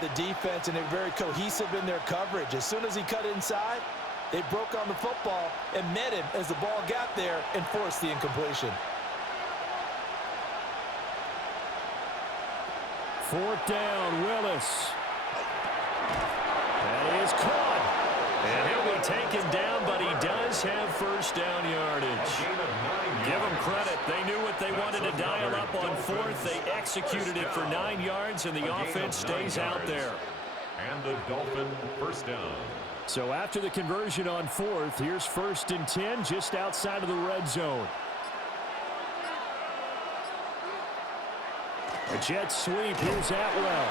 the defense, and they're very cohesive in their coverage. As soon as he cut inside, they broke on the football and met him as the ball got there and forced the incompletion. Fourth down, Willis. That is caught. And he'll be taken down, but he does have first down yardage. Give them credit. They knew what they wanted to dial up on fourth. They executed it for 9 yards, and the offense stays out there. And the Dolphin first down. So after the conversion on fourth, here's 1st and 10 just outside of the red zone. A jet sweep. Here's Atwell.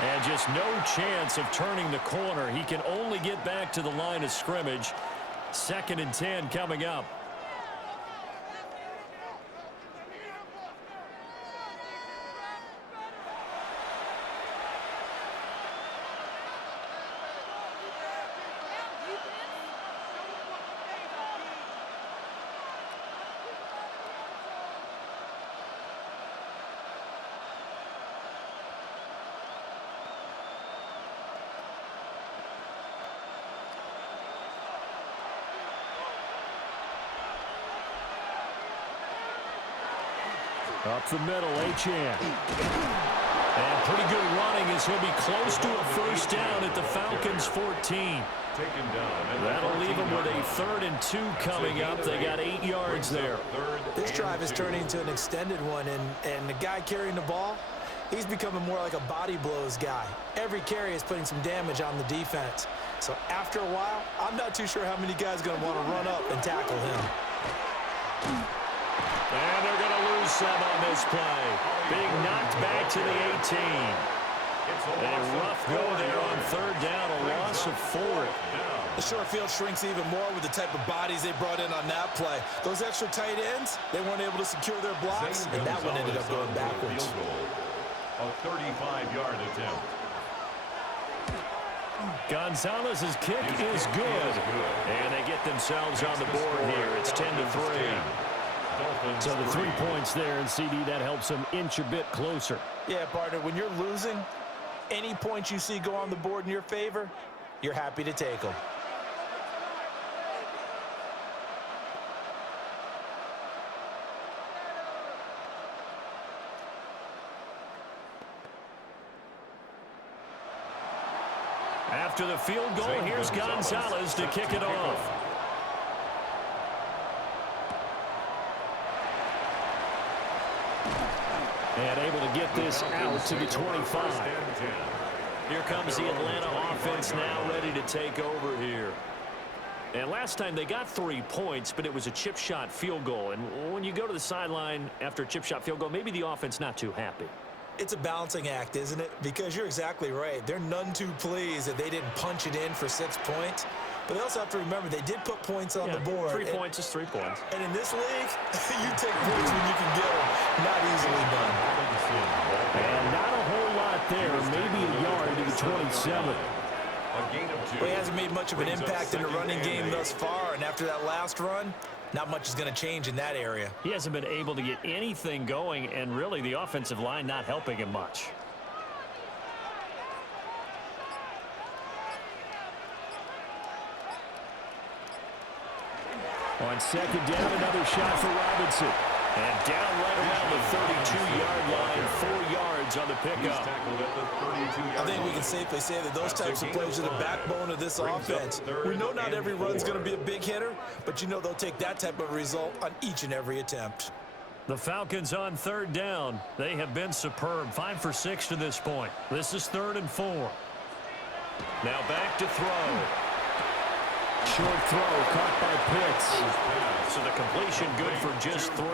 And just no chance of turning the corner. He can only get back to the line of scrimmage. 2nd and 10 coming up. Up the middle, Achane. And pretty good running as he'll be close to a first down at the Falcons' 14. That'll leave them with a 3rd and 2 coming up. They got 8 yards there. This drive is turning into an extended one, and the guy carrying the ball, he's becoming more like a body blows guy. Every carry is putting some damage on the defense. So after a while, I'm not too sure how many guys are going to want to run up and tackle him. And they're going to lose some on this play. Being knocked back to the 18. A rough go there on 3rd down, a loss of 4. The short field shrinks even more with the type of bodies they brought in on that play. Those extra tight ends, they weren't able to secure their blocks, and that one ended up going backwards. A 35-yard attempt. Gonzalez's kick is good. And they get themselves on the board here. It's 10-3. So the 3 points there, and CD, that helps them inch a bit closer. Yeah, partner, when you're losing, any points you see go on the board in your favor, you're happy to take them. After the field goal, here's Gonzalez to kick it off. And able to get this out to the 25. Here comes the Atlanta offense now ready to take over here. And last time they got 3 points, but it was a chip shot field goal. And when you go to the sideline after a chip shot field goal, maybe the offense not too happy. It's a balancing act, isn't it? Because you're exactly right. They're none too pleased that they didn't punch it in for 6 points. But they also have to remember they did put points on the board. 3 points is 3 points. And in this league, you take points when you can get them. Not easily done. And not a whole lot there. Maybe a yard to the 27. Well, he hasn't made much of an impact in the running game thus far. And after that last run, not much is going to change in that area. He hasn't been able to get anything going, and really the offensive line not helping him much. On 2nd down, another shot for Robinson. And down right around the 32-yard line, 4 yards on the pickup. I think we can safely say that those types of plays are the backbone of this offense. We know not every run's going to be a big hitter, but you know they'll take that type of result on each and every attempt. The Falcons on 3rd down. They have been superb. 5 for 6 to this point. This is 3rd and 4. Now back to throw. Short throw caught by Pitts. So the completion good for just 3.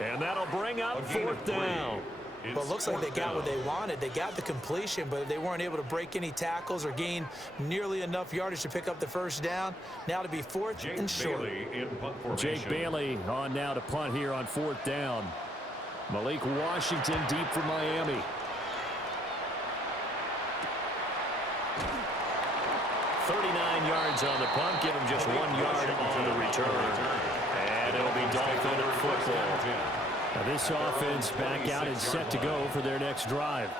And that'll bring up 4th down. Well, it looks like they got what they wanted. They got the completion, but they weren't able to break any tackles or gain nearly enough yardage to pick up the first down. Now to be 4th and short. Jake Bailey on now to punt here on 4th down. Malik Washington deep for Miami. 39 yards on the punt. Give him just 1 yard on the return. And it'll be Dolphin football. Now this offense back out and set to go for their next drive.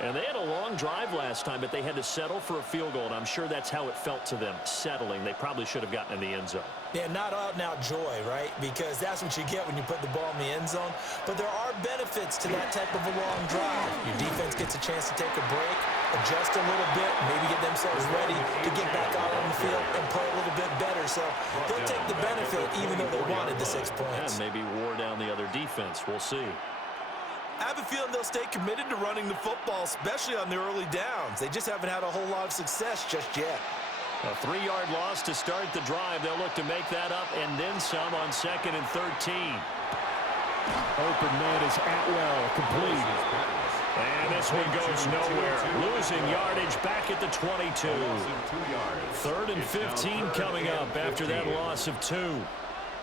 And they had a long drive last time, but they had to settle for a field goal, and I'm sure that's how it felt to them, settling. They probably should have gotten in the end zone. Yeah, not out-and-out joy, right? Because that's what you get when you put the ball in the end zone. But there are benefits to that type of a long drive. Your defense gets a chance to take a break, adjust a little bit, maybe get themselves ready to get back out on the field and play a little bit better. So they'll take the benefit even though they wanted the 6 points. And maybe wore down the other defense. We'll see. I have a feeling they'll stay committed to running the football, especially on the early downs. They just haven't had a whole lot of success just yet. A 3-yard loss to start the drive. They'll look to make that up and then some on 2nd and 13. Open man is Atwell, complete. And this one goes nowhere. Losing yardage back at the 22. 3rd and 15 coming up after that loss of 2.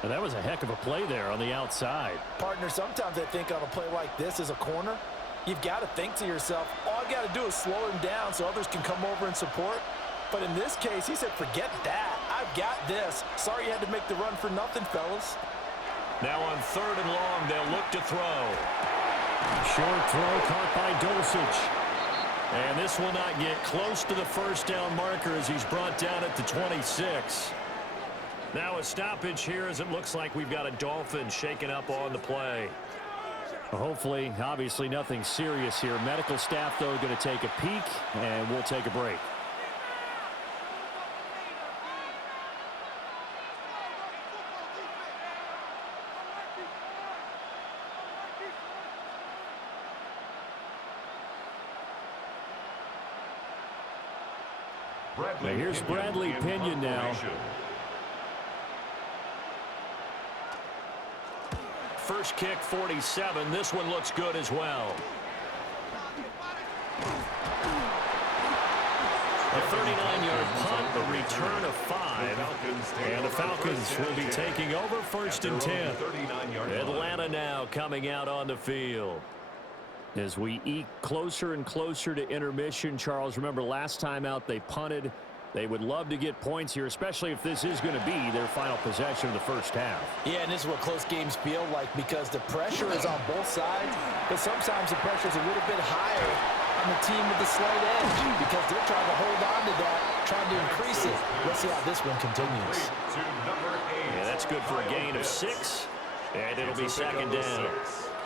And that was a heck of a play there on the outside. Partner, sometimes I think on a play like this as a corner, you've got to think to yourself, all I've got to do is slow him down so others can come over and support. But in this case, he said, forget that. I've got this. Sorry you had to make the run for nothing, fellas. Now on 3rd and long, they'll look to throw. Short throw caught by Dulcich. And this will not get close to the first down marker as he's brought down at the 26. Now a stoppage here as it looks like we've got a Dolphin shaken up on the play. Hopefully, obviously nothing serious here. Medical staff, though, going to take a peek, and we'll take a break. Now here's Bradley Pinion now. First kick, 47. This one looks good as well. A 39-yard punt, a return of 5. And the Falcons will be taking over 1st and 10. Atlanta now coming out on the field. As we eke closer and closer to intermission, Charles, remember last time out they punted. They would love to get points here, especially if this is going to be their final possession of the first half. Yeah, and this is what close games feel like because the pressure is on both sides, but sometimes the pressure is a little bit higher on the team with the slight edge because they're trying to hold on to that, trying to increase it. Let's see how this one continues. Yeah, that's good for a gain of 6, and it'll be 2nd down.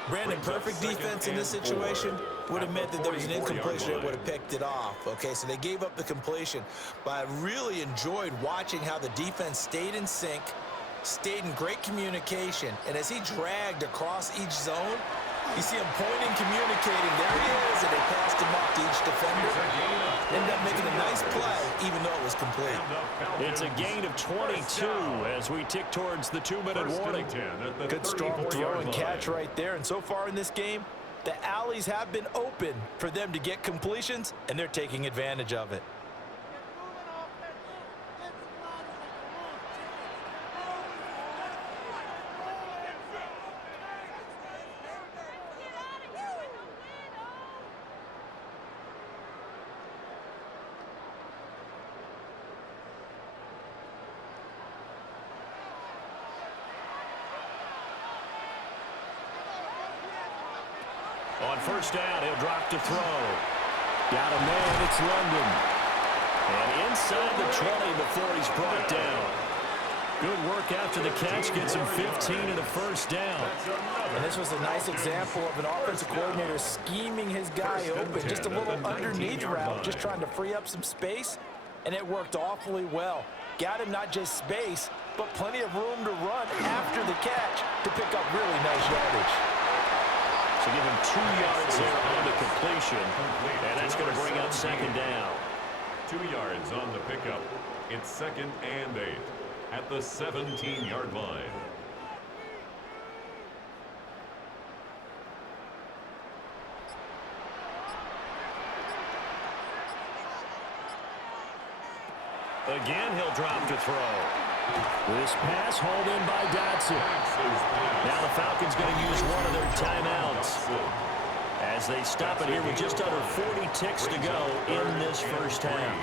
Brandon, perfect defense in this situation would have meant that there was an incompletion that would have picked it off. Okay, so they gave up the completion, but I really enjoyed watching how the defense stayed in sync, stayed in great communication, and as he dragged across each zone, you see him pointing, communicating. There he is, and they passed him off to each defender. Ended up making a nice play, even though it was complete. It's a gain of 22 as we tick towards the 2-minute warning. Good strong throw and catch right there. And so far in this game, the alleys have been open for them to get completions, and they're taking advantage of it. On 1st down, he'll drop to throw. Got a man, it's London. And inside the 20 before he's brought down. Good work after the catch, gets him 15 and a 1st down. And this was a nice example of an offensive coordinator scheming his guy open. Just a little underneath route, just trying to free up some space, and it worked awfully well. Got him not just space, but plenty of room to run after the catch to pick up really nice yardage. So give him 2 yards there on the completion, and that's going to bring up 2nd down. 2 yards on the pickup. It's 2nd and 8 at the 17-yard line. Again, he'll drop to throw. This pass hauled in by Dotson. Now the Falcons going to use one of their timeouts as they stop it here with just under 40 ticks to go in this first half.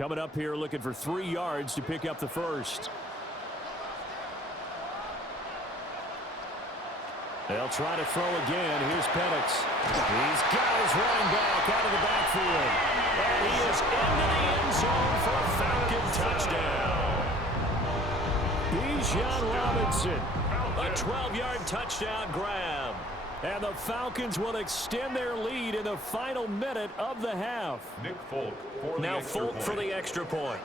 coming up here looking for 3 yards to pick up the first. They'll try to throw again. Here's Penix. He's got his running back out of the backfield. And he is into the end zone for a Falcon touchdown. Bijan Robinson. A 12-yard touchdown grab. And the Falcons will extend their lead in the final minute of the half. Nick Folk for the now extra Folk point. for the extra point.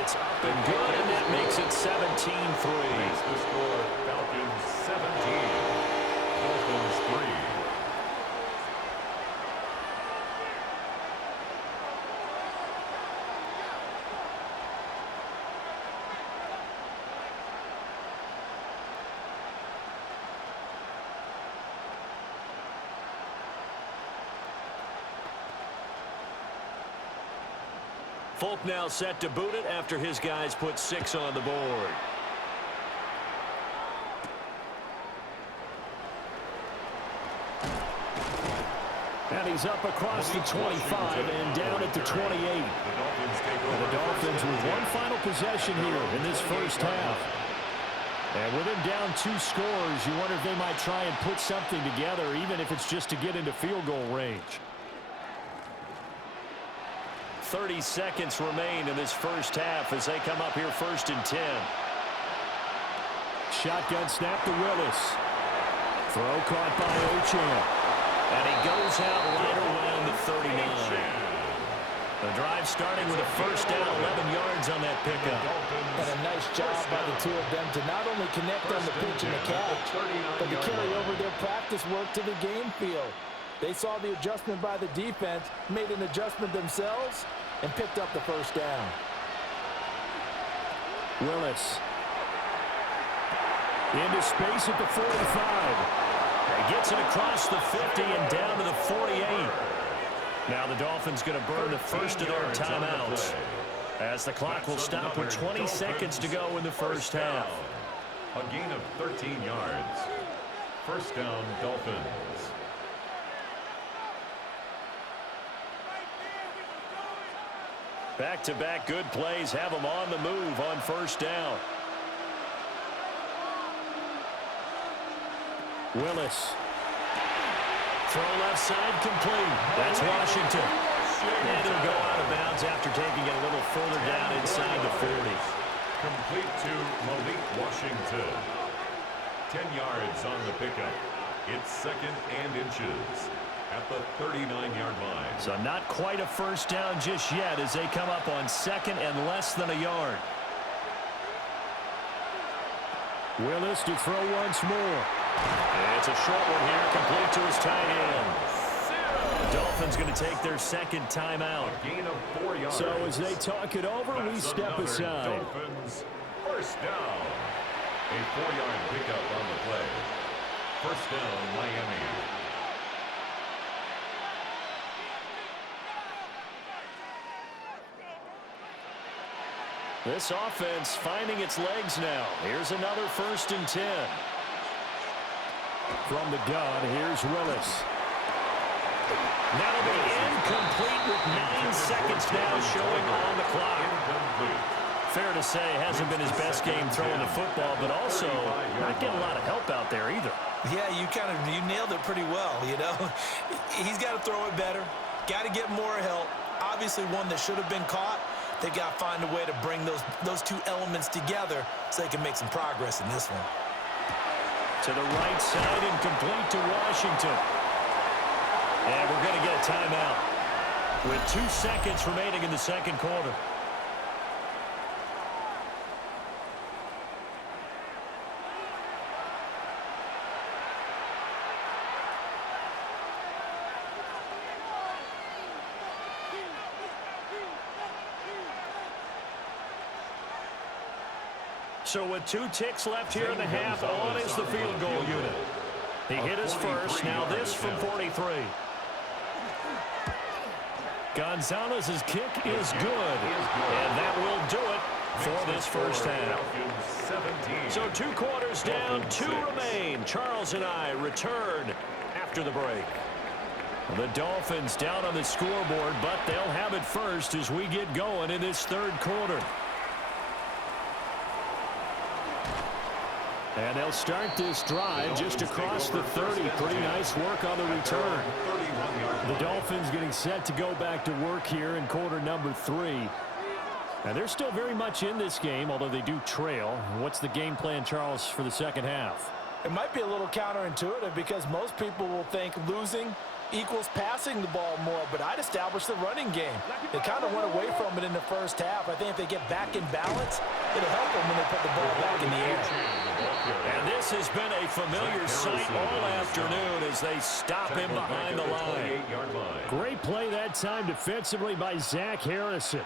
It's up and good, and that makes it 17-3. Makes the score Falcons 17, Dolphins 3. Folk now set to boot it after his guys put 6 on the board. And he's up across the 25 and down at the 28. The Dolphins with one final possession here in this first half. And with him down 2 scores, you wonder if they might try and put something together, even if it's just to get into field goal range. 30 seconds remain in this first half as they come up here 1st and 10. Shotgun snap to Willis. Throw caught by Ochan. And he goes out right around the 39. The drive starting with a first down, 11 yards on that pickup. And a nice job by the two of them to not only connect on the pitch and the catch, but to carry over their practice work to the game field. They saw the adjustment by the defense, made an adjustment themselves, and picked up the first down. Willis. Into space at the 45. He gets it across the 50 and down to the 48. Now the Dolphins going to burn the first of their timeouts, as the clock will stop with 20 seconds to go in the first half. A gain of 13 yards. First down, Dolphins. Back-to-back good plays have them on the move on first down. Willis. Throw left side complete. That's Washington. And it'll go out of bounds after taking it a little further down inside the 40. Complete to Malik Washington. 10 yards on the pickup. It's 2nd and inches at the 39-yard line. So not quite a first down just yet as they come up on 2nd and less than a yard. Willis to throw once more. It's a short one here, complete to his tight end. The Dolphins going to take their 2nd timeout. A gain of 4 yards. So as they talk it over, we step aside. Dolphins first down. A 4-yard pickup on the play. First down, Miami. This offense finding its legs now. Here's another 1st and 10. From the gun, here's Willis. That'll be incomplete with 9 seconds now showing on the clock. Fair to say, hasn't been his best game throwing the football, but also not getting a lot of help out there either. Yeah, you nailed it pretty well, you know. He's got to throw it better. Got to get more help. Obviously one that should have been caught. They got to find a way to bring those two elements together so they can make some progress in this one. To the right side and complete to Washington. And we're going to get a timeout with 2 seconds remaining in the second quarter. So with 2 ticks left here in the half, on is the field goal unit. He hit his first, now this from 43. Gonzalez's kick is good, and that will do it for this first half. So 2 quarters down, 2 remain. Charles and I return after the break. The Dolphins down on the scoreboard, but they'll have it first as we get going in this third quarter. And they'll start this drive just across the 30. Pretty nice work on the return. The Dolphins getting set to go back to work here in quarter number 3. And they're still very much in this game, although they do trail. What's the game plan, Charles, for the second half? It might be a little counterintuitive because most people will think losing equals passing the ball more, but I'd establish the running game. They kind of went away from it in the first half. I think if they get back in balance, it'll help them when they put the ball back in the air. And this has been a familiar sight all afternoon as they stop him behind the line. Great play that time defensively by Zach Harrison.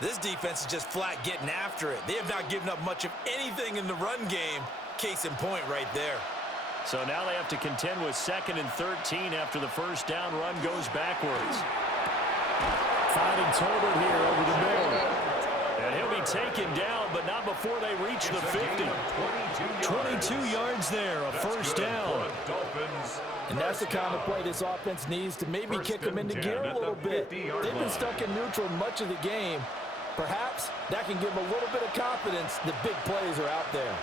This defense is just flat getting after it. They have not given up much of anything in the run game. Case in point right there. So now they have to contend with 2nd and 13 after the first down run goes backwards. Finding Tolbert here over the middle. And he'll be taken down, but not before they reach the 50. 22 yards there, a first down. And that's the kind of play this offense needs to maybe kick them into gear a little bit. They've been stuck in neutral much of the game. Perhaps that can give them a little bit of confidence that big plays are out there.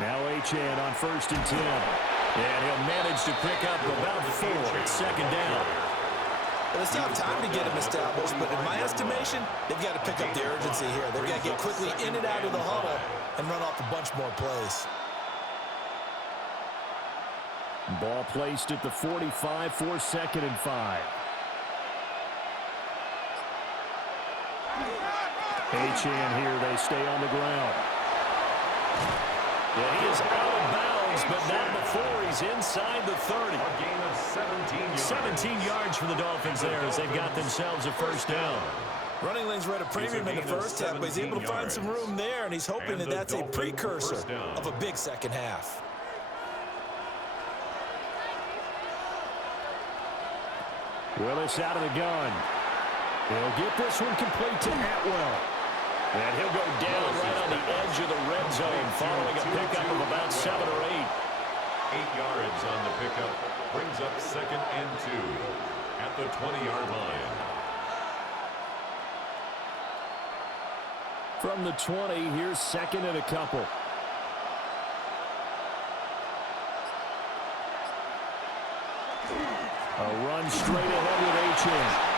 Now Achane on 1st and 10. And he'll manage to pick up about 4 at 2nd down. Well, they still have time to get him established, but in my estimation, they've got to pick up the urgency here. They've got to get quickly in and out of the huddle and run off a bunch more plays. Ball placed at the 45 for 2nd and 5. Achane here, they stay on the ground. Yeah, he is out of bounds, but not before he's inside the 30. A gain of 17 yards. 17 yards for the Dolphins there as they've got themselves a first down. Running lanes were at a premium in the first half, but he's able to find some room there, and he's hoping that that's a precursor of a big second half. Willis out of the gun. He'll get this one complete to Atwell. And he'll go down right on the edge of the red zone following a pickup of about 7 or 8. 8 yards on the pickup. Brings up 2nd and 2 at the 20-yard line. From the 20, here's 2nd and a couple. A run straight ahead with Achane.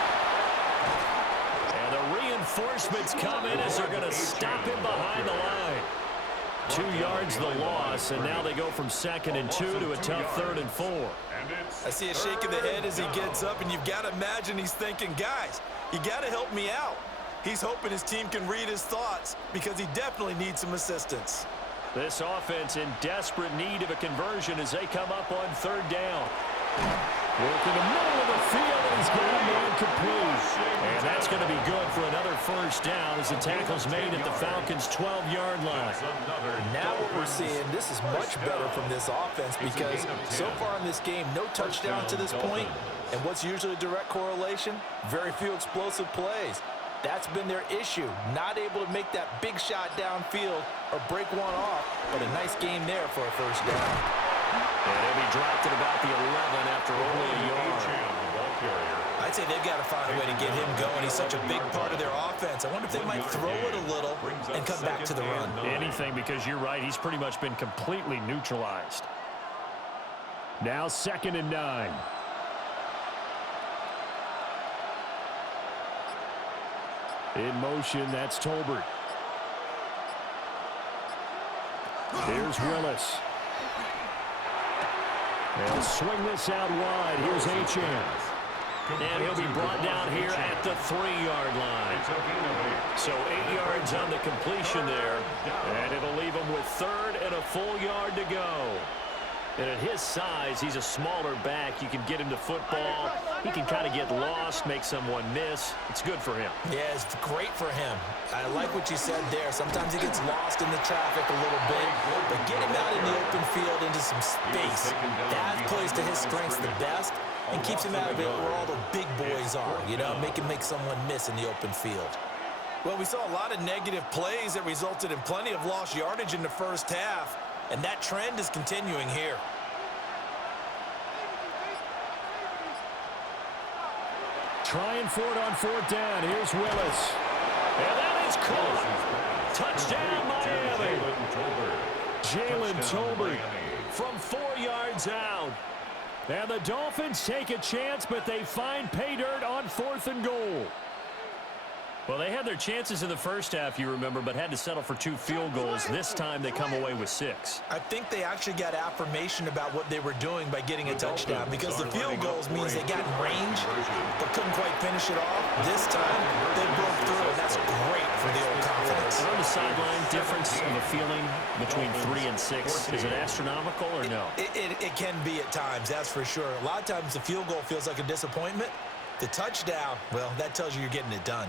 And the reinforcements come in as they're going to stop him behind the line. 2 yards the loss, and now they go from 2nd and 2 to a tough 3rd and 4. I see a shake of the head as he gets up, and you've got to imagine he's thinking, guys, you got to help me out. He's hoping his team can read his thoughts because he definitely needs some assistance. This offense in desperate need of a conversion as they come up on 3rd down. Work in the middle of the field, and he's got a man complete. And that's going to be good for another first down as the tackle's made at the Falcons' 12-yard line. Now what we're seeing, this is much better from this offense because so far in this game, no touchdown to this point. And what's usually a direct correlation? Very few explosive plays. That's been their issue. Not able to make that big shot downfield or break one off, but a nice game there for a first down. And he'll be dropped at about the 11 after only a yard. I'd say they've got to find a way to get him going. He's such a big part of their offense. I wonder if they might throw it a little and come back to the run. Anything, because you're right, he's pretty much been completely neutralized. Now 2nd and 9. In motion, that's Tolbert. Here's Willis. They'll swing this out wide. Here's Achane. And he'll be brought down here at the 3-yard line. So 8 yards on the completion there. And it'll leave him with 3rd and a full yard to go. And at his size, he's a smaller back. You can get him to football. He can kind of get lost, make someone miss. It's good for him. Yeah, it's great for him. I like what you said there. Sometimes he gets lost in the traffic a little bit, but get him out in the open field into some space. That plays to his strengths the best and keeps him out of it where all the big boys are, you know, make someone miss in the open field. Well, we saw a lot of negative plays that resulted in plenty of lost yardage in the first half, and that trend is continuing here. trying for it on fourth down. Here's Willis. And that is caught. Touchdown, Miami. Jalen Tolbert from 4 yards out. And the Dolphins take a chance, but they find pay dirt on 4th and goal. Well, they had their chances in the first half, you remember, but had to settle for 2 field goals. This time they come away with 6. I think they actually got affirmation about what they were doing by getting a touchdown, because the field goals means they got in range but couldn't quite finish it off. This time they broke through, and that's great for the old confidence. On the sideline, difference of a feeling between 3 and 6. Is it astronomical or no? It can be at times, that's for sure. A lot of times the field goal feels like a disappointment. The touchdown, well, that tells you you're getting it done.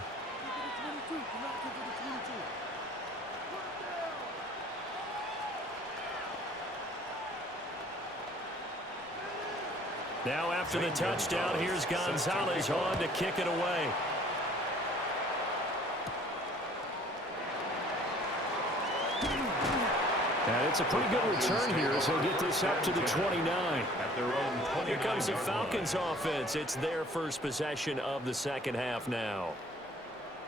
Now after the touchdown, here's Gonzalez on to kick it away. And it's a pretty good return here as they get this up to the 29. Here comes the Falcons offense. It's their first possession of the second half now.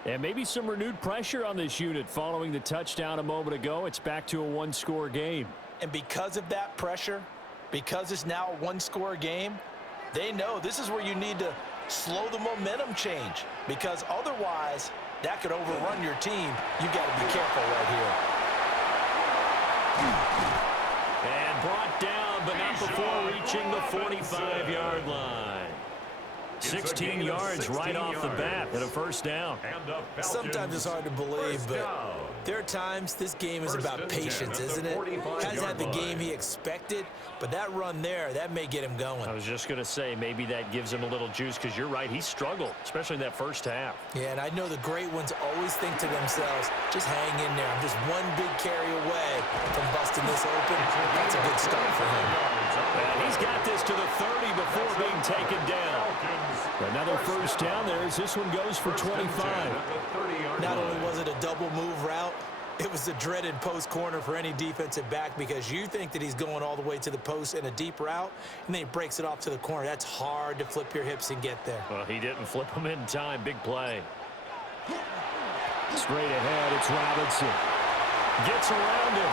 And maybe some renewed pressure on this unit following the touchdown a moment ago. It's back to a one-score game. And because of that pressure, because it's now a one-score game, they know this is where you need to slow the momentum change, because otherwise that could overrun your team. You've got to be careful right here. And brought down, but not before reaching the 45-yard line. 16 yards right off the bat and a first down. Sometimes it's hard to believe, but there are times this game is about patience, isn't it? Hasn't had the game he expected, but that run there, that may get him going. I was just going to say, maybe that gives him a little juice, because you're right, he struggled, especially in that first half. Yeah, and I know the great ones always think to themselves, just hang in there. I'm just one big carry away from busting this open. That's a good start for him. And he's got this to the 30 before being taken down. Another first down there as this one goes for 25. Not only was it a double move route, it was the dreaded post corner for any defensive back, because you think that he's going all the way to the post in a deep route, and then he breaks it off to the corner. That's hard to flip your hips and get there. Well, he didn't flip him in time. Big play. Straight ahead, it's Robinson. Gets around him.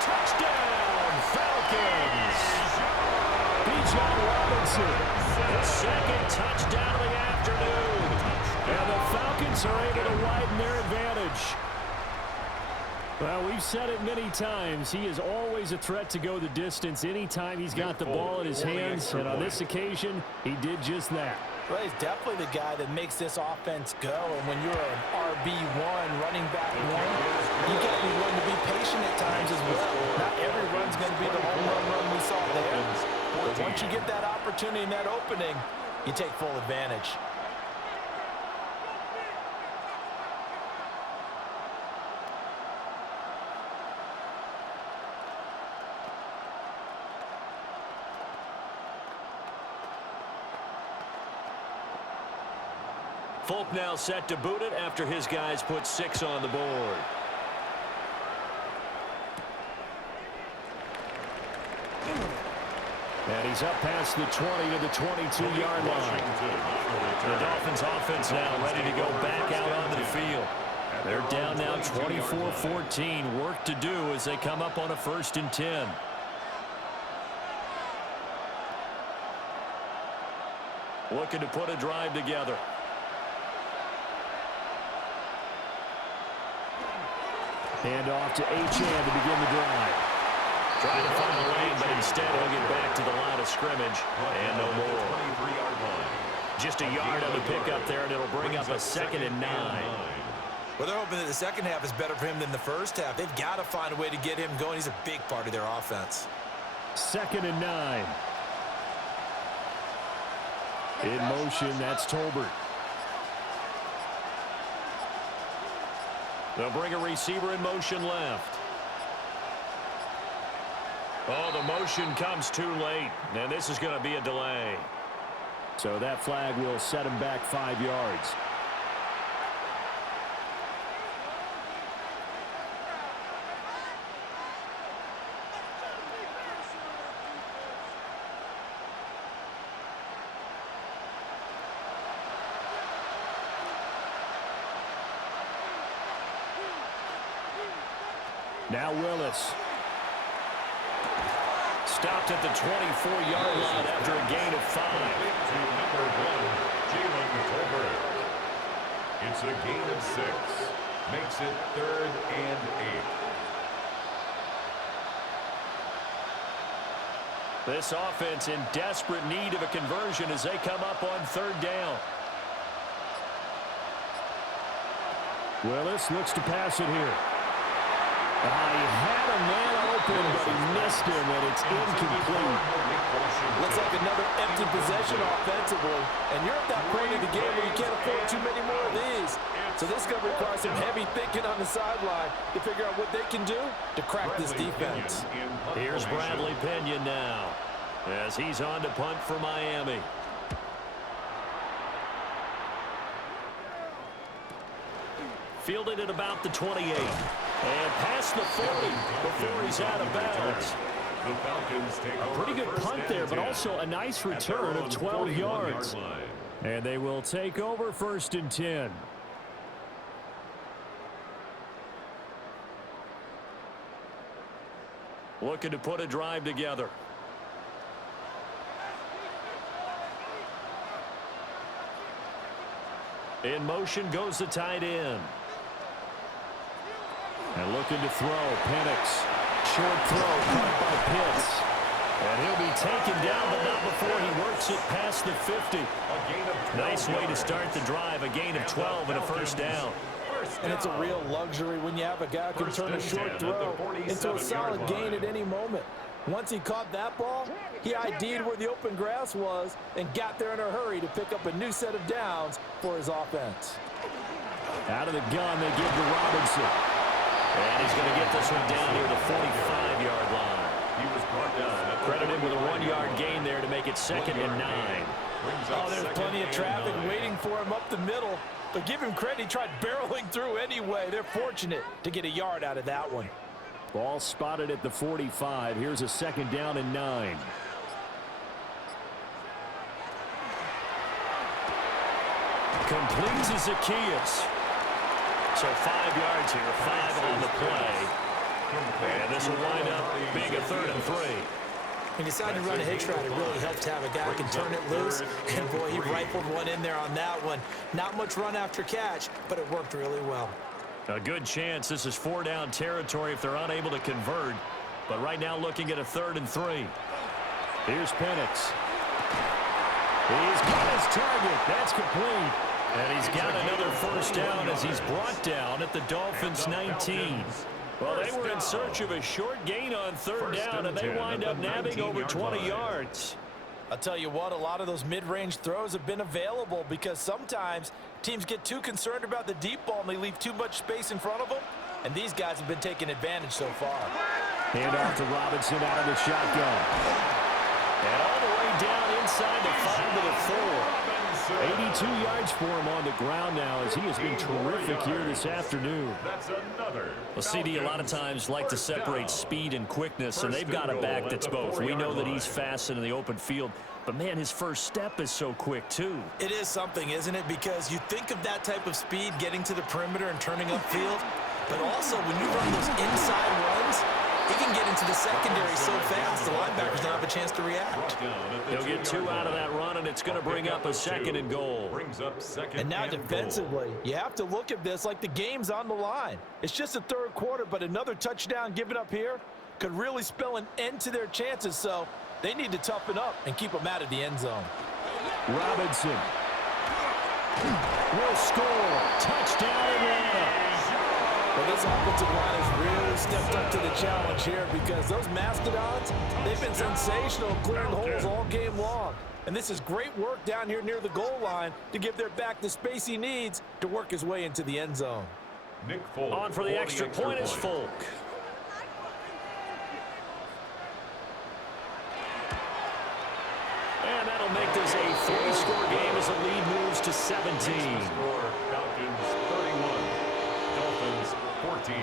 Touchdown, Falcons! Bijan Robinson. The second touchdown of the afternoon. And the Falcons are able to widen their advantage. Well, we've said it many times. He is always a threat to go the distance anytime he's got the ball in his hands. And on this occasion, he did just that. Well, he's definitely the guy that makes this offense go. And when you're an RB1, running back one, you got to be willing to be patient at times as well. Not every run's going to be the home run we saw there. But once you get that opportunity and that opening, you take full advantage. Folk now set to boot it after his guys put 6 on the board. And he's up past the 20 to the 22-yard line. The Dolphins offense now ready to go back out onto the field. They're down now 24-14. Work to do as they come up on a 1st and 10. Looking to put a drive together. Hand off to Achane to begin the drive. Trying to find a lane, but instead he'll get back to the line of scrimmage. And no more. Just a yard on the pickup there, and it'll bring up a 2nd and 9. Well, they're hoping that the second half is better for him than the first half. They've got to find a way to get him going. He's a big part of their offense. 2nd and 9. In motion, that's Tolbert. They'll bring a receiver in motion left. Oh, the motion comes too late, and this is going to be a delay. So that flag will set him back 5 yards. Now Willis. Stopped at the 24-yard line after a gain of 5. To number 1, Jalen Tolbert. It's a gain of 6. Makes it 3rd and 8. This offense in desperate need of a conversion as they come up on 3rd down. Willis looks to pass it here. He had a man open, but he missed him, and it's incomplete. Looks like another empty possession offensively. And you're at that point in the game where you can't afford too many more of these. So this is going to require some heavy thinking on the sideline to figure out what they can do to crack this defense. Here's Bradley Pinion now as he's on to punt for Miami. Fielded at about the 28. And past the 40 before he's out of bounds. The Falcons take A pretty good punt there, but also a nice return of 12 yards. And they will take over 1st and 10. Looking to put a drive together. In motion goes the tight end. And looking to throw, Penix. Short throw, caught by Pitts. And he'll be taken down, but not before he works it past the 50. Nice way to start the drive, a gain of 12 and a 1st down. And it's a real luxury when you have a guy who can turn a short throw into a solid gain at any moment. Once he caught that ball, he ID'd where the open grass was and got there in a hurry to pick up a new set of downs for his offense. Out of the gun, they give to Robinson. And he's going to get this one down near the 45-yard line. He was brought down. Credit him with a 1-yard gain there to make it 2nd and 9. Oh, there's plenty of traffic waiting for him up the middle. But give him credit, he tried barreling through anyway. They're fortunate to get a yard out of that one. Ball spotted at the 45. Here's a 2nd down and 9. Complete to Zacchaeus. So 5 yards here, 5 on the play. And this will wind up being a 3rd and 3. When you decide to run a hitch route, it really helps to have a guy who can turn it loose. And, boy, he rifled one in there on that one. Not much run after catch, but it worked really well. A good chance this is 4-down territory if they're unable to convert. But right now looking at a 3rd and 3. Here's Penix. He's got his target. That's complete. And he's got another 1st down as he's brought down at the Dolphins' 19. Well, they were in search of a short gain on 3rd down, and they wind up nabbing over 20 yards. I'll tell you what, a lot of those mid-range throws have been available because sometimes teams get too concerned about the deep ball and they leave too much space in front of them, and these guys have been taking advantage so far. Hand off to Robinson out of the shotgun. And all the way down inside the 5 to the 4. 82 yards for him on the ground now as he has been terrific here this afternoon. Well, CD, a lot of times like to separate speed and quickness, and they've got a back that's both. We know that he's fast in the open field, but, man, his first step is so quick, too. It is something, isn't it? Because you think of that type of speed getting to the perimeter and turning upfield, but also when you run those inside runs, he can get into the secondary so fast, the linebackers don't have a chance to react. He'll get 2 out of that run, and it's going to bring up a 2nd and goal. And now defensively, you have to look at this like the game's on the line. It's just the 3rd quarter, but another touchdown given up here could really spell an end to their chances, so they need to toughen up and keep them out of the end zone. Robinson will score. Touchdown Atlanta. Well, this offensive line has really stepped up to the challenge here because those Mastodons, they've been sensational clearing holes all game long. And this is great work down here near the goal line to give their back the space he needs to work his way into the end zone. On for the extra point is Folk. And that'll make this a 3-score game as the lead moves to 17. Falcons 31, Dolphins 14.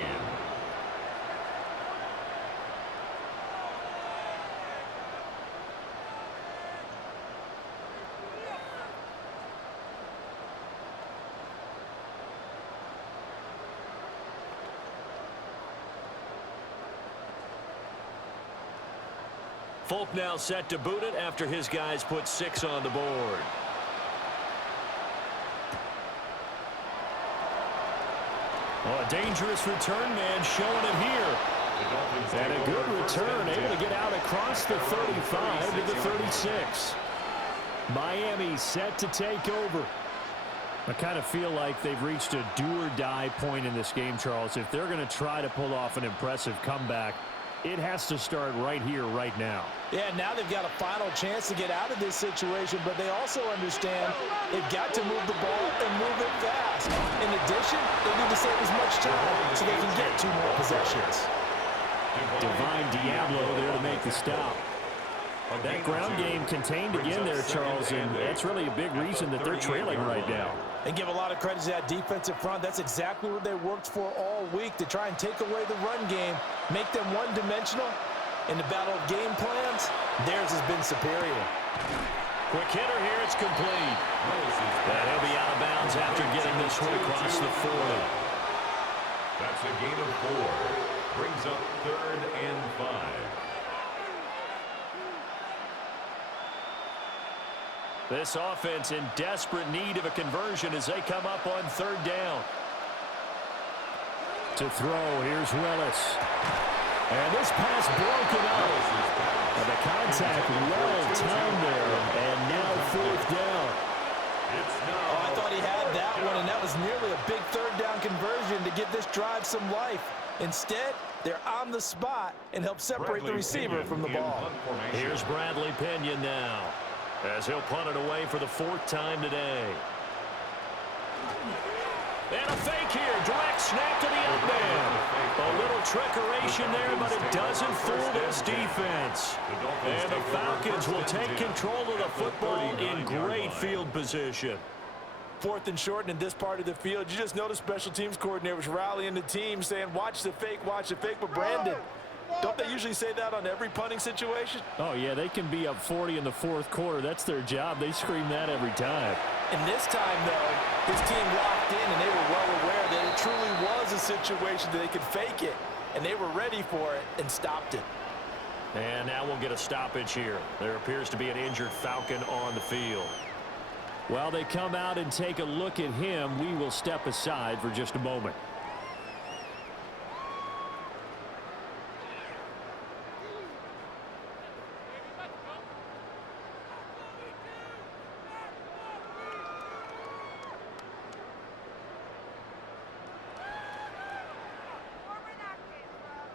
Folk now set to boot it after his guys put 6 on the board. Oh, a dangerous return man showing it here. And a good return, able to get out across the 35 to the 36. Miami set to take over. I kind of feel like they've reached a do-or-die point in this game, Charles. If they're going to try to pull off an impressive comeback, it has to start right here, right now. Yeah, now they've got a final chance to get out of this situation, but they also understand they've got to move the ball and move it fast. In addition, they need to save as much time so they can get 2 more possessions. Divine Diablo there to make the stop. That ground game contained again there, Charles, and that's really a big reason that they're trailing right now. And give a lot of credit to that defensive front. That's exactly what they worked for all week, to try and take away the run game, make them one-dimensional. In the battle of game plans, theirs has been superior. Quick hitter here, it's complete. And he'll be out of bounds after getting this one across the 40. That's a gain of 4. Brings up 3rd and 5. This offense in desperate need of a conversion as they come up on 3rd down. To throw, here's Willis. And this pass broken up. And the contact well timed there. And now 4th down. Oh, I thought he had that one, and that was nearly a big 3rd down conversion to give this drive some life. Instead, they're on the spot and help separate the receiver from the ball. Here's Bradley Pinion now, as he'll punt it away for the 4th time today. And a fake here. Direct snap to the up man. A little trickeration there, but it doesn't fool this defense. And the Falcons will take control of the football in great field position. 4th and short, and in this part of the field, you just notice special teams coordinators rallying the team, saying, watch the fake, but Brandon, don't they usually say that on every punting situation? Oh, yeah, they can be up 40 in the 4th quarter. That's their job. They scream that every time. And this time, though, his team locked in, and they were well aware that it truly was a situation that they could fake it, and they were ready for it and stopped it. And now we'll get a stoppage here. There appears to be an injured Falcon on the field. While they come out and take a look at him, we will step aside for just a moment.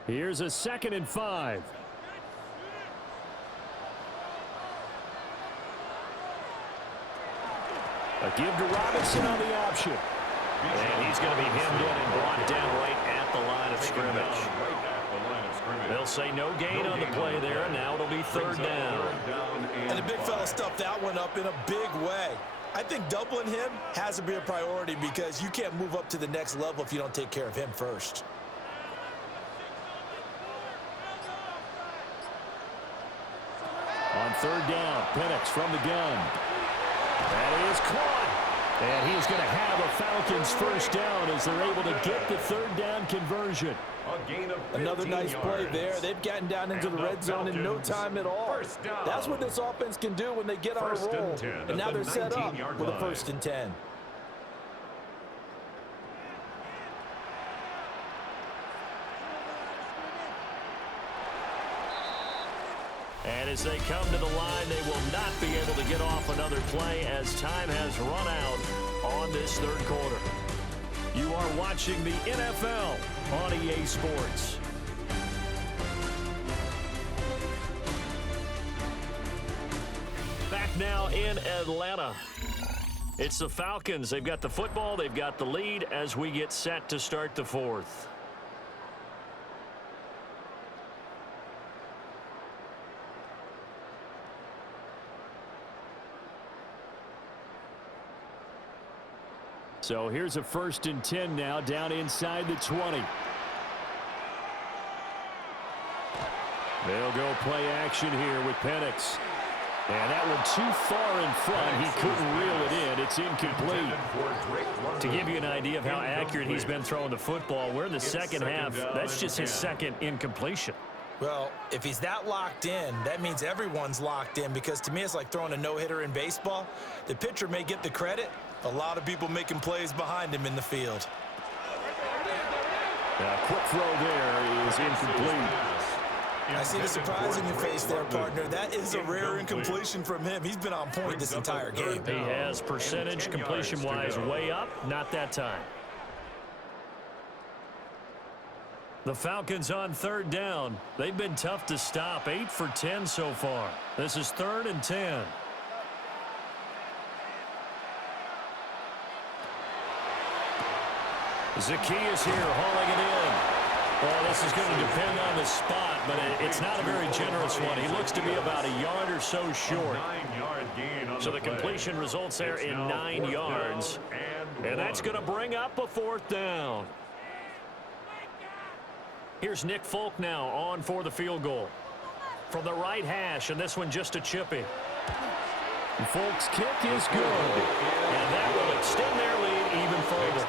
Here's a 2nd and 5. A give to Robinson on the option. And he's going to be hemmed in and brought down right at the line of scrimmage. They'll say no gain on the play there, and now it'll be 3rd down. And the big fella stuffed that one up in a big way. I think doubling him has to be a priority because you can't move up to the next level if you don't take care of him first. On 3rd down, Penix from the gun. That is caught. And he's going to have a Falcons 1st down as they're able to get the 3rd down conversion. Another nice play there. They've gotten down into the red zone in no time at all. That's what this offense can do when they get on a roll. And now they're set up with a 1st and 10. And as they come to the line, they will not be able to get off another play as time has run out on this 3rd quarter. You are watching the NFL on EA Sports. Back now in Atlanta. It's the Falcons. They've got the football. They've got the lead as we get set to start the 4th. So here's a 1st and 10 now down inside the 20. They'll go play action here with Penix. And that one too far in front. He couldn't reel it in. It's incomplete. To give you an idea of how accurate he's been throwing the football, we're in the 2nd half. That's just his 2nd incompletion. Well, if he's that locked in, that means everyone's locked in, because to me it's like throwing a no-hitter in baseball. The pitcher may get the credit. A lot of people making plays behind him in the field. A quick throw there is incomplete. I see the surprise in your face there, partner. That is a rare incompletion from him. He's been on point this entire game. He has percentage completion-wise way up, not that time. The Falcons on third down. They've been tough to stop, 8 for 10 so far. This is 3rd and 10. Zacchaeus here hauling it in. Well, this is going to depend on the spot, but it's not a very generous one. He looks to be about a yard or so short. So the completion results there in 9 yards. And that's going to bring up a 4th down. Here's Nick Folk now on for the field goal. From the right hash, and this one just a chippy. And Folk's kick is good. And that will extend their lead even further.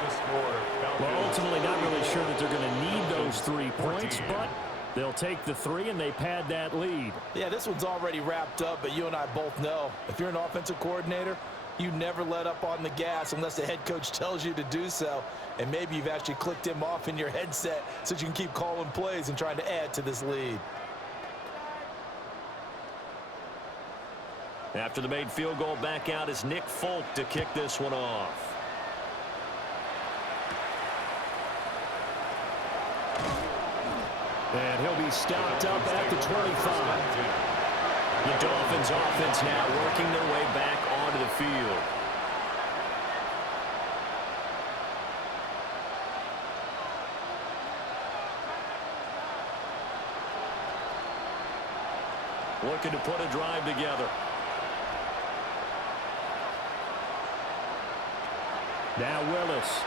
Well, ultimately not really sure that they're going to need those 3 points, but they'll take the 3 and they pad that lead. Yeah, this one's already wrapped up, but you and I both know if you're an offensive coordinator, you never let up on the gas unless the head coach tells you to do so. And maybe you've actually clicked him off in your headset so you can keep calling plays and trying to add to this lead. After the made field goal, back out is Nick Folk to kick this one off. And he'll be stopped up at the 25. The Dolphins offense now working their way back onto the field. Looking to put a drive together. Now Willis.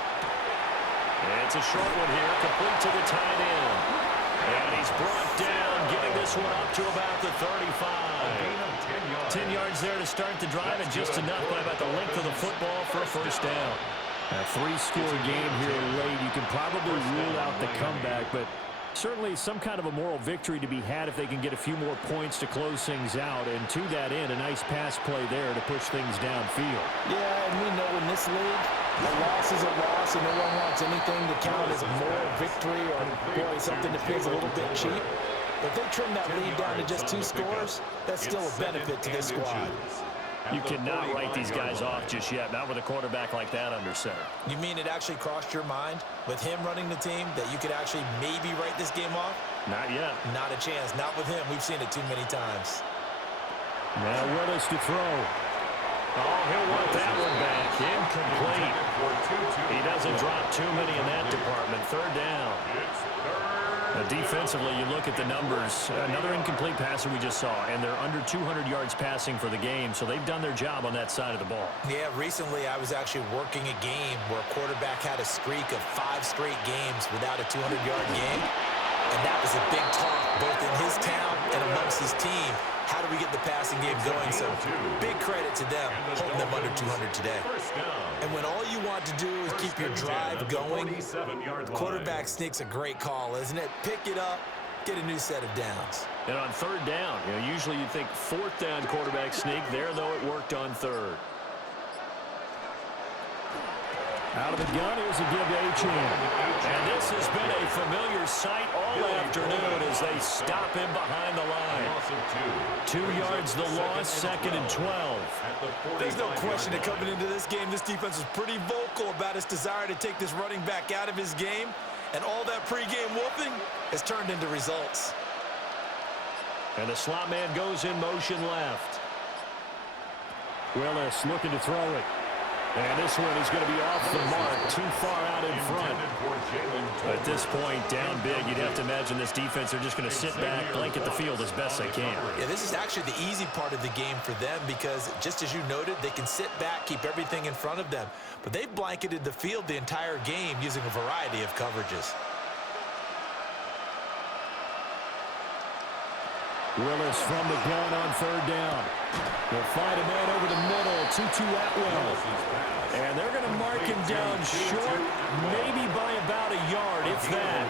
It's a short one here, complete to the tight end. And he's brought down, getting this one up to about the 35. 10 yards there to start the drive, and just enough by about the length of the football for a 1st down. A 3-score game here late. You can probably rule out the comeback, but certainly some kind of a moral victory to be had if they can get a few more points to close things out. And to that end, a nice pass play there to push things downfield. Yeah, and we know in this league, a loss is a loss, and no one wants anything to count as a moral victory or, boy, something that feels a little bit cheap. But if they trim that lead down to just 2 scores, that's still a benefit to this squad. You cannot write these guys off just yet, not with a quarterback like that under center. You mean it actually crossed your mind with him running the team that you could actually maybe write this game off? Not yet. Not a chance. Not with him. We've seen it too many times. Now Willis to throw. Oh, he'll want that one back. Incomplete. He doesn't drop too many in that department. 3rd down. Defensively, you look at the numbers. Another incomplete passer we just saw, and they're under 200 yards passing for the game, so they've done their job on that side of the ball. Yeah, recently I was actually working a game where a quarterback had a streak of 5 straight games without a 200-yard game, and that was a big talk both in his town and amongst his team. How do we get the passing game going? So big credit to them, holding them under 200 today. And when all you want to do is keep your drive going, quarterback sneak's a great call, isn't it? Pick it up, get a new set of downs. And on 3rd down, usually you'd think 4th down quarterback sneak. There, though, it worked on 3rd. Out of the gun, here's a give to H.M. And this has been a familiar sight all afternoon as they stop him behind the line. 2 yards the loss, 2nd and 12. There's no question that coming into this game, this defense was pretty vocal about its desire to take this running back out of his game, and all that pregame whooping has turned into results. And the slot man goes in motion left. Willis looking to throw it. And this one is going to be off the mark, too far out in front. At this point, down big, you'd have to imagine this defense are just going to sit back, blanket the field as best they can. Yeah, this is actually the easy part of the game for them because, just as you noted, they can sit back, keep everything in front of them. But they've blanketed the field the entire game using a variety of coverages. Willis from the gun on 3rd down. They'll find a man over the middle, 2-2 Atwell. And they're going to mark him down short, maybe by about a yard, if that.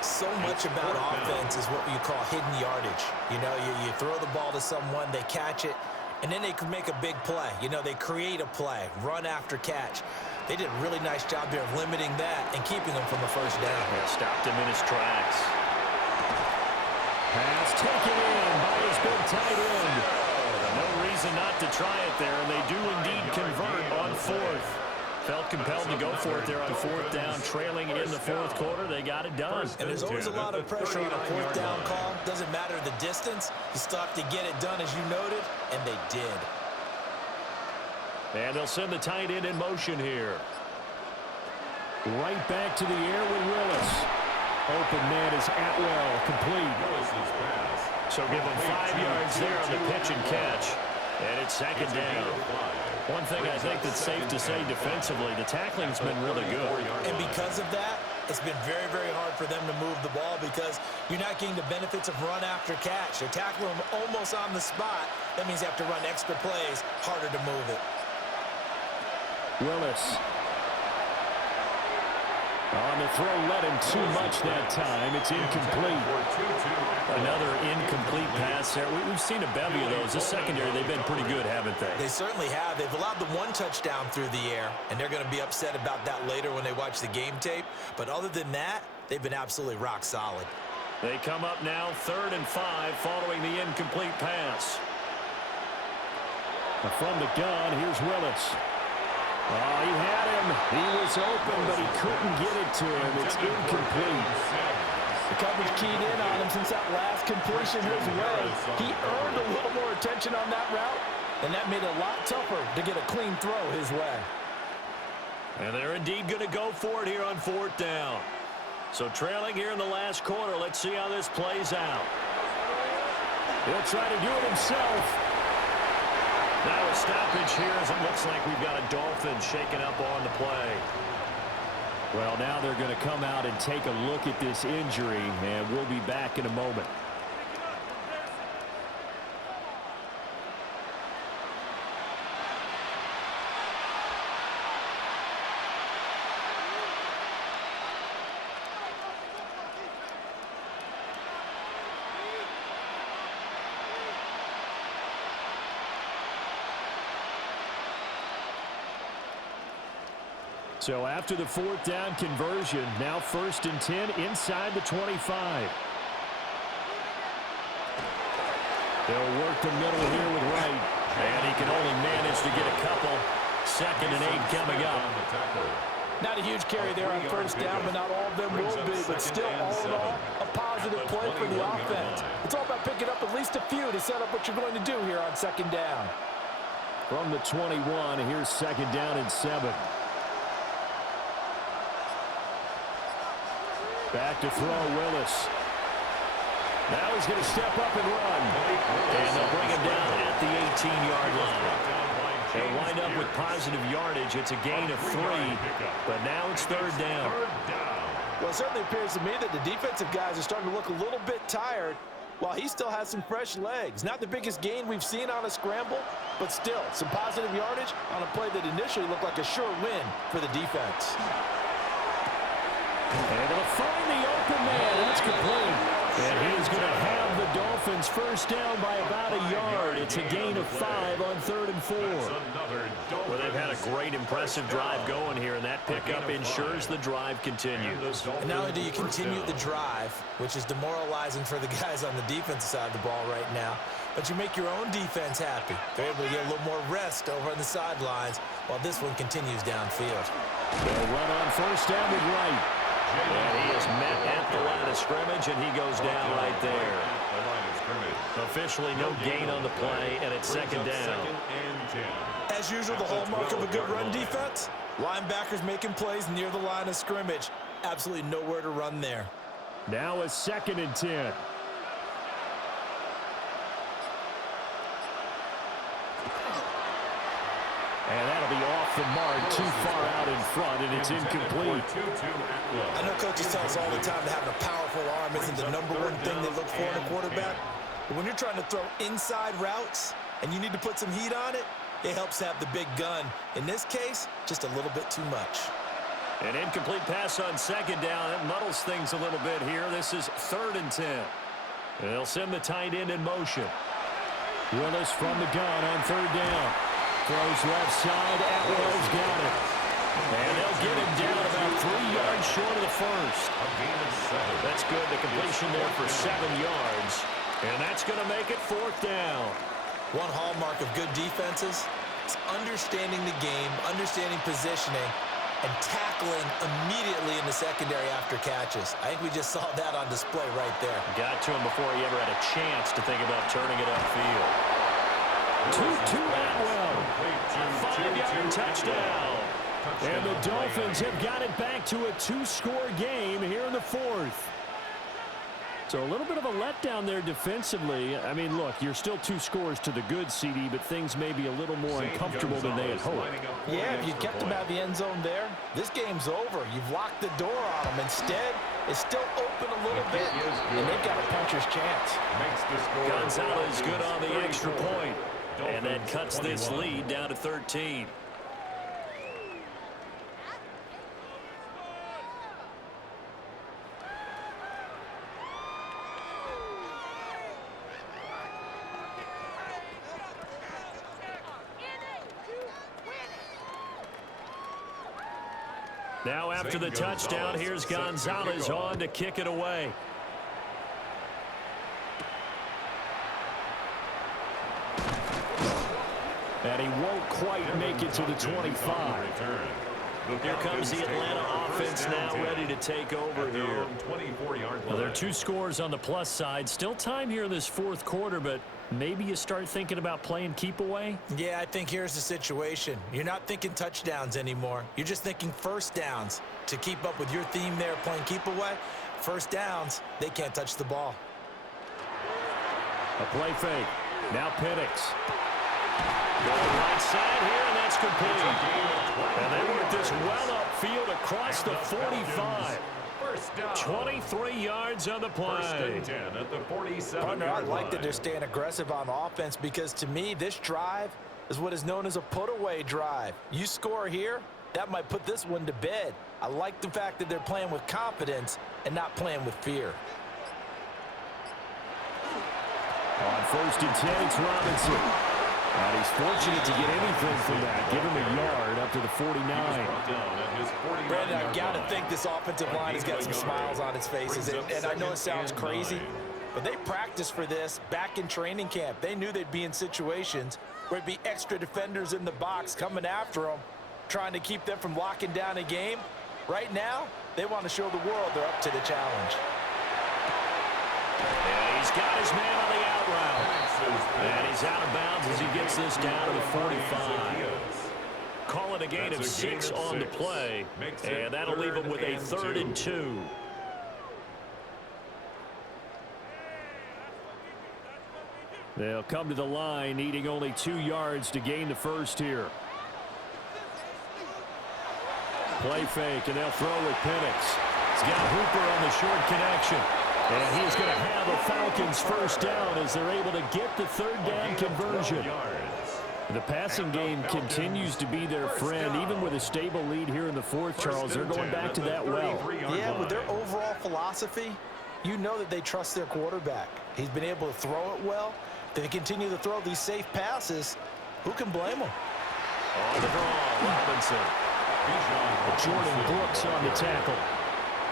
So much about offense is what you call hidden yardage. You know, you throw the ball to someone, they catch it, and then they can make a big play. You know, they create a play, run after catch. They did a really nice job here of limiting that and keeping them from the first down. Yeah, stopped him in his tracks. Pass taken in by his big tight end. No reason not to try it there, and they do indeed convert on fourth. Felt compelled to go for it there on fourth down, trailing in the fourth quarter. They got it done. And there's always a lot of pressure on a fourth down call. Doesn't matter the distance. You still have to get it done, as you noted, and they did. And they'll send the tight end in motion here. Right back to the air with Willis. Open man is Atwell, complete. Willis's pass. So give them 5 yards there on the pitch and catch. And it's second down. One thing I think that's safe to say defensively, the tackling's been really good. And because of that, it's been very, very hard for them to move the ball because you're not getting the benefits of run after catch. They're tackling them almost on the spot. That means you have to run extra plays, harder to move it. Willis. On the throw, led him too much that time. It's incomplete. Another incomplete pass there. We've seen a bevy of those. This secondary, they've been pretty good, haven't they? They certainly have. They've allowed the one touchdown through the air, and they're going to be upset about that later when they watch the game tape. But other than that, they've been absolutely rock solid. They come up now 3rd and 5 following the incomplete pass. From the gun, here's Willis. Oh, he had him. He was open, but he couldn't get it to him. It's incomplete. The coverage keyed in on him since that last completion his way. He earned a little more attention on that route, and that made it a lot tougher to get a clean throw his way. And they're indeed going to go for it here on 4th down. So trailing here in the last quarter, let's see how this plays out. He'll try to do it himself. Now a stoppage here as it looks like we've got a Dolphins shaking up on the play. Well, now they're going to come out and take a look at this injury, and we'll be back in a moment. So after the 4th down conversion, now 1st and 10 inside the 25. They'll work the middle here with Wright. And he can only manage to get a couple. 2nd and 8 coming up. Not a huge carry there on 1st down, but not all of them will be. But still, all in all, a positive play for the offense. It's all about picking up at least a few to set up what you're going to do here on 2nd down. From the 21, here's 2nd down and 7. Back to throw, Willis. Now he's going to step up and run. And they'll bring him down at the 18-yard line. They'll wind up with positive yardage. It's a gain of 3, but now it's 3rd down. Well, it certainly appears to me that the defensive guys are starting to look a little bit tired while he still has some fresh legs. Not the biggest gain we've seen on a scramble, but still some positive yardage on a play that initially looked like a sure win for the defense. And they'll find the open man. That's complete. And he's going to have the Dolphins first down by about a yard. It's a gain of 5 on 3rd and 4. Well, they've had a great, impressive drive going here, and that pickup ensures the drive continues. And not only do you continue the drive, which is demoralizing for the guys on the defensive side of the ball right now, but you make your own defense happy. They're able to get a little more rest over on the sidelines while this one continues downfield. They'll run on 1st down with Wright. And he is met at the line of scrimmage, and he goes down right there. Officially no gain on the play, and it's 2nd down. As usual, the hallmark of a good run defense, linebackers making plays near the line of scrimmage. Absolutely nowhere to run there. Now a 2nd and 10. And that'll be off the mark, too far out in front, and it's incomplete. I know coaches tell us all the time that having a powerful arm isn't the #1 thing they look for in a quarterback. But when you're trying to throw inside routes and you need to put some heat on it, it helps have the big gun. In this case, just a little bit too much. An incomplete pass on second down. That muddles things a little bit here. This is 3rd and 10. They'll send the tight end in motion. Willis from the gun on 3rd down. Throws left side. Atwell's got it. And they'll get him down about 3 yards short of the first. That's good. The completion there for 7 yards. And that's going to make it 4th down. One hallmark of good defenses is understanding the game, understanding positioning, and tackling immediately in the secondary after catches. I think we just saw that on display right there. Got to him before he ever had a chance to think about turning it upfield. To Atwell. A 5-yard touchdown. And the Dolphins have got it back to a 2-score game here in the 4th. So a little bit of a letdown there defensively. I mean, look, you're still 2 scores to the good, CD, but things may be a little more uncomfortable than they had hoped. Yeah, if you kept them out of the end zone there, this game's over. You've locked the door on them. Instead, it's still open a little bit, and they've got a puncher's chance. Gonzalez good on the extra point, and that cuts this lead down to 13. Now after the touchdown, here's Gonzalez on to kick it away. And he won't quite make it to the 25. Here comes the Atlanta offense now ready to take over here. Well, there are 2 scores on the plus side. Still time here in this 4th quarter, but maybe you start thinking about playing keep away? Yeah, I think here's the situation. You're not thinking touchdowns anymore. You're just thinking first downs. To keep up with your theme there, playing keep away, first downs, they can't touch the ball. A play fake. Now Penix. Going right side here, and that's complete. And they work this well upfield across the 45. 23 yards on the play. Partner, I like that they're staying aggressive on offense because, to me, this drive is what is known as a put-away drive. You score here, that might put this one to bed. I like the fact that they're playing with confidence and not playing with fear. On 1st and 10, it's Robinson. And he's fortunate to get anything from that. Give him a yard up to the 49. Brandon, I've got to think this offensive line has got some smiles on its faces. And I know it sounds crazy, but they practiced for this back in training camp. They knew they'd be in situations where it'd be extra defenders in the box coming after them, trying to keep them from locking down a game. Right now, they want to show the world they're up to the challenge. And he's got his man on the out route. And he's out of bounds as he gets this down to the 45. Call it a gain of 6 on the play. And that'll leave him with a 3rd and 2. They'll come to the line, needing only 2 yards to gain the first here. Play fake, and they'll throw with Penix. He's got Hooper on the short connection. And he's going to have a Falcons first down as they're able to get the 3rd down conversion. The passing game continues to be their friend. Even with a stable lead here in the 4th, Charles, they're going back to that well. Yeah, with their overall philosophy, you know that they trust their quarterback. He's been able to throw it well. They continue to throw these safe passes. Who can blame them? On the draw, Robinson. Jordan Brooks on the tackle.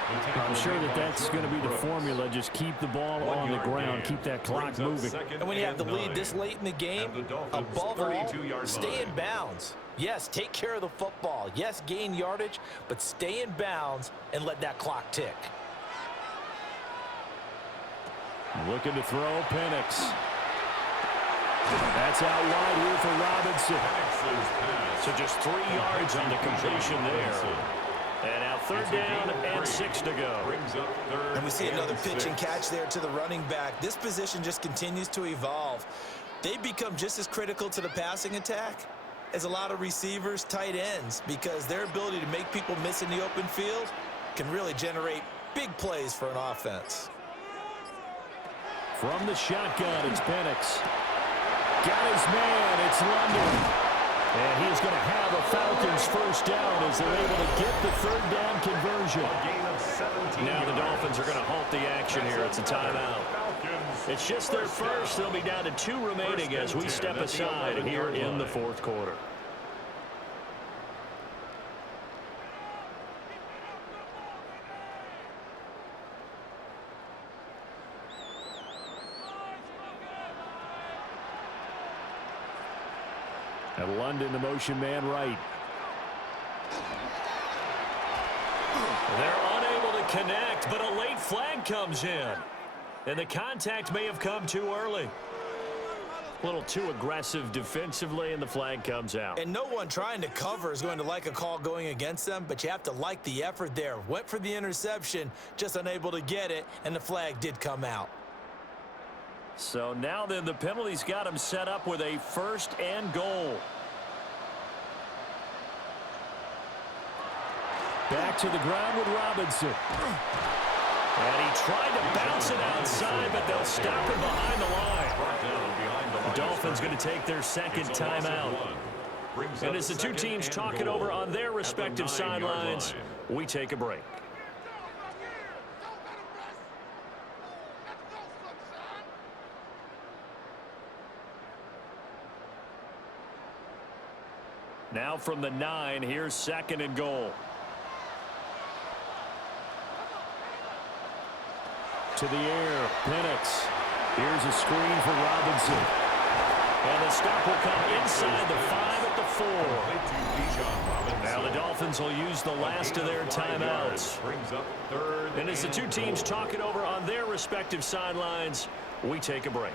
I'm sure that that's going to be the formula. Just keep the ball on the ground. Keep that clock moving. And when you have the lead this late in the game, above all, stay in bounds. Yes, take care of the football. Yes, gain yardage, but stay in bounds and let that clock tick. Looking to throw, Penix. That's out wide here for Robinson. So just 3 yards on the completion there. And now 3rd down and 6 to go. And we see another pitch and catch there to the running back. This position just continues to evolve. They become just as critical to the passing attack as a lot of receivers, tight ends, because their ability to make people miss in the open field can really generate big plays for an offense. From the shotgun, it's Penix. Got his man. It's London. And he is going to have a Falcons first down as they're able to get the third down conversion. A gain of 17 Now the yards. Dolphins are going to halt the action here. It's a timeout. Falcons It's just their first. They'll be down to 2 remaining as we step aside here in the fourth quarter. And London, the motion man right. They're unable to connect, but a late flag comes in. And the contact may have come too early. A little too aggressive defensively, and the flag comes out. And no one trying to cover is going to like a call going against them, but you have to like the effort there. Went for the interception, just unable to get it, and the flag did come out. So now then the penalty's got him set up with a first and goal. Back to the ground with Robinson. And he tried to bounce it outside, but they'll stop him behind the line. The Dolphins going to take their second timeout. And as the two teams talk it over on their respective sidelines, we take a break. Now from the 9, here's second and goal. To the air, Penix. Here's a screen for Robinson. And the stop will come inside the 5 at the 4. Now the Dolphins will use the last of their timeouts. And as the two teams talk it over on their respective sidelines, we take a break.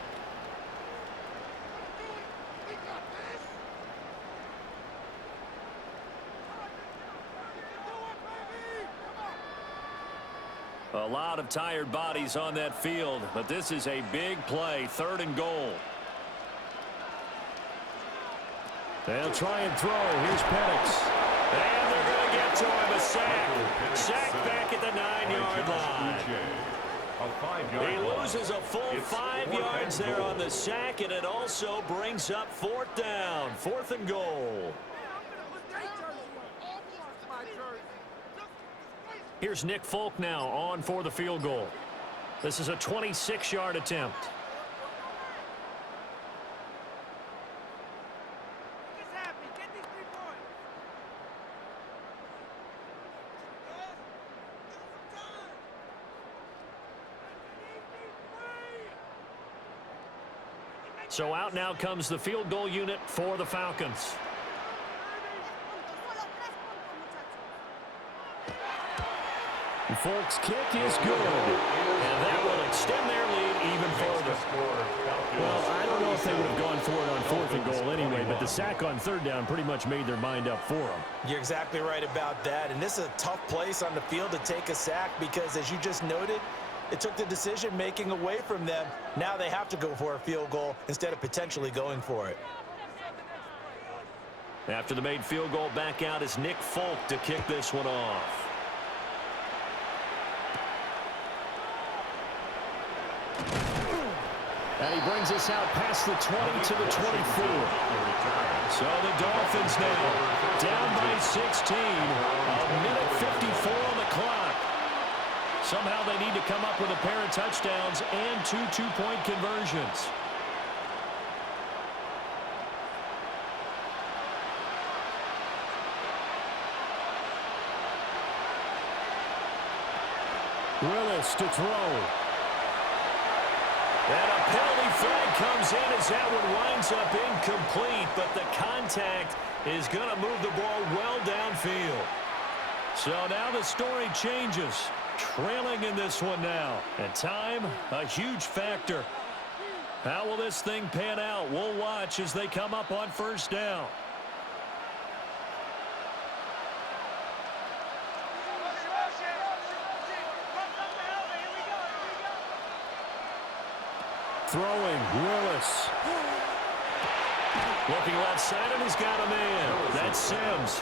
A lot of tired bodies on that field, but this is a big play, third and goal. They'll try and throw. Here's Penix. And they're going to get to him, a sack. Sack back at the 9-yard line. He loses a full 5 yards there on the sack, and it also brings up fourth down, fourth and goal. Here's Nick Folk now on for the field goal. This is a 26-yard attempt. So out now comes the field goal unit for the Falcons. Folk's kick is good. And that will extend their lead even further. Well, I don't know if they would have gone for it on fourth and goal anyway, but the sack on third down pretty much made their mind up for them. You're exactly right about that. And this is a tough place on the field to take a sack because, as you just noted, it took the decision-making away from them. Now they have to go for a field goal instead of potentially going for it. After the made field goal, back out is Nick Folk to kick this one off. And he brings us out past the 20 to the 24. So the Dolphins now down by 16. A minute 54 on the clock. Somehow they need to come up with a pair of touchdowns and 2 two-point conversions. Willis to throw. And a penalty flag comes in as that one winds up incomplete, but the contact is going to move the ball well downfield. So now the story changes. Trailing in this one now. And time, a huge factor. How will this thing pan out? We'll watch as they come up on first down. Throwing, Willis. Looking left side, and he's got him in. That's Sims.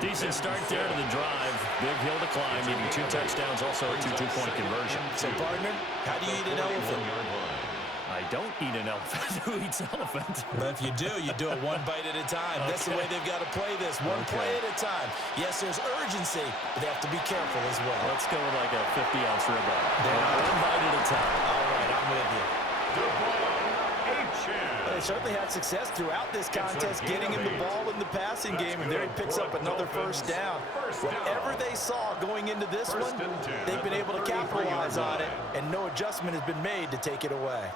Decent start there to the drive. Big hill to climb, needing 2 touchdowns, also a 2 two-point conversion. So, partner, how do you eat an elephant? I don't eat an elephant. Who eats elephant? But if you do it one bite at a time. Okay. That's the way they've got to play this. One play at a time. Yes, there's urgency, but they have to be careful as well. Let's go with like a 50-ounce ribeye. One bite at a time. All right, I'm with you. They certainly had success throughout this contest getting him the ball in the passing game, and there he picks up another first down. Whatever they saw going into this one, they've been able to capitalize on it, and no adjustment has been made to take it away.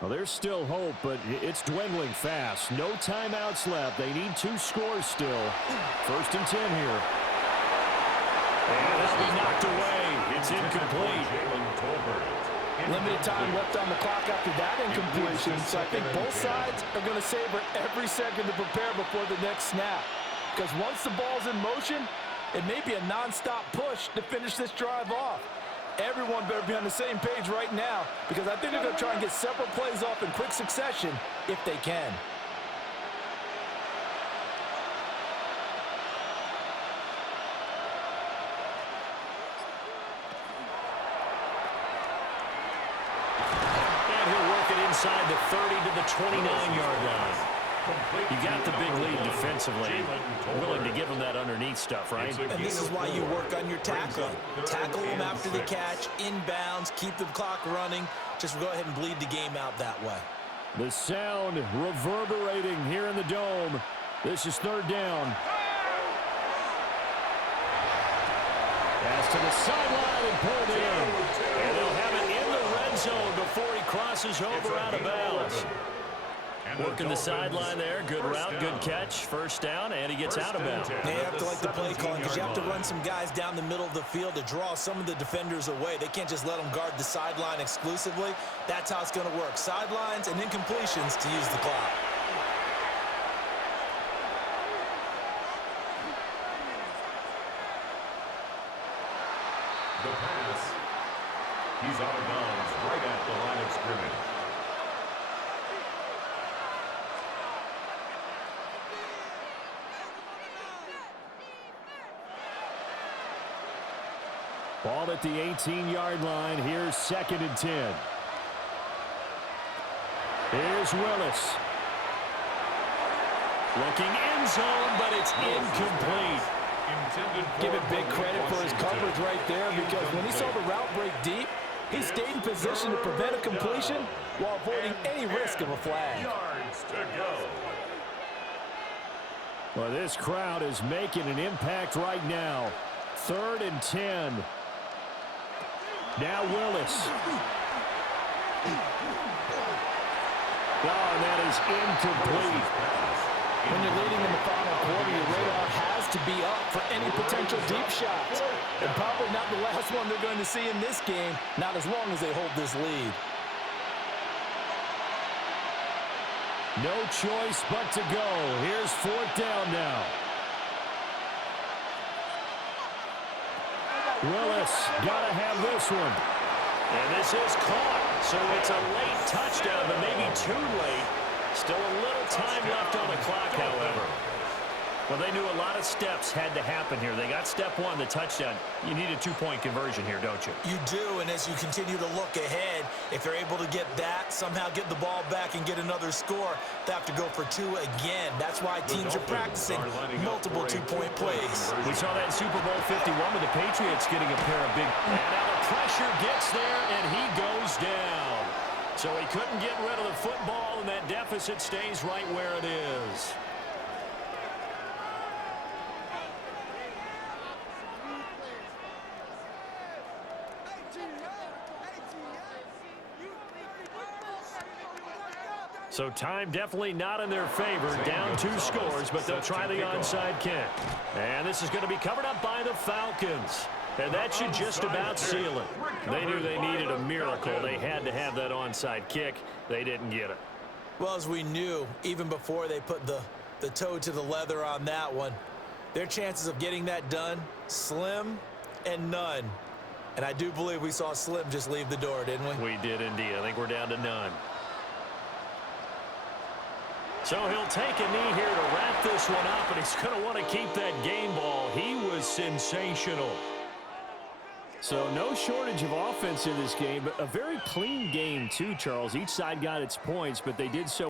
Well, there's still hope, but it's dwindling fast. No timeouts left. They need 2 scores still. 1st and 10 here. And that'll be knocked away. It's incomplete. Limited time left on the clock after that incompletion, so I think both sides are going to savor every second to prepare before the next snap. Because once the ball's in motion, it may be a nonstop push to finish this drive off. Everyone better be on the same page right now, because I think they're going to try and get several plays off in quick succession if they can. Inside the 30 to the 29-yard line. You got the big lead defensively. Willing to give them that underneath stuff, right? And this is why you work on your tackling. Tackle them after the catch, inbounds, keep the clock running. Just go ahead and bleed the game out that way. The sound reverberating here in the dome. This is 3rd down. Pass to the sideline and pulled in. And they'll have it in the red zone before he crosses over out of bounds. Working the sideline there. Good route, good catch. First down, and he gets out of bounds. They have to like the play calling because you have to run some guys down the middle of the field to draw some of the defenders away. They can't just let them guard the sideline exclusively. That's how it's going to work. Sidelines and incompletions to use the clock. The pass. He's out of bounds right at the line of scrimmage. Ball at the 18-yard line. Here's 2nd and 10. Here's Willis. Looking end zone, but it's incomplete. Give it big credit for his coverage right there, because when he saw the route break deep, he stayed in position to prevent a completion while avoiding any risk of a flag. Yards to go. Well, this crowd is making an impact right now. 3rd and 10. Now Willis. Oh, and that is incomplete. When you're leading in the final quarter, your radar has to be up for any potential deep shots. And probably not the last one they're going to see in this game, not as long as they hold this lead. No choice but to go. Here's 4th down now. Willis got to have this one. And this is caught. So it's a late touchdown, but maybe too late. Still a little time left on the clock, however. Well, they knew a lot of steps had to happen here. They got step 1, the touchdown. You need a 2-point conversion here, don't you? You do, and as you continue to look ahead, if they're able to get that, somehow get the ball back and get another score, they have to go for 2 again. That's why teams are practicing multiple 2-point plays. We saw that in Super Bowl 51 with the Patriots getting a pair of big... And now the pressure gets there, and he goes down. So he couldn't get rid of the football, and that deficit stays right where it is. So time definitely not in their favor. Down 2 scores, but they'll try the onside kick. And this is going to be covered up by the Falcons. And that should just about seal it. They knew they needed a miracle. They had to have that onside kick. They didn't get it. Well, as we knew, even before they put the toe to the leather on that one, their chances of getting that done, slim and none. And I do believe we saw Slim just leave the door, didn't we? We did indeed. I think we're down to none. So he'll take a knee here to wrap this one up, and he's going to want to keep that game ball. He was sensational. So no shortage of offense in this game, but a very clean game too, Charles. Each side got its points, but they did so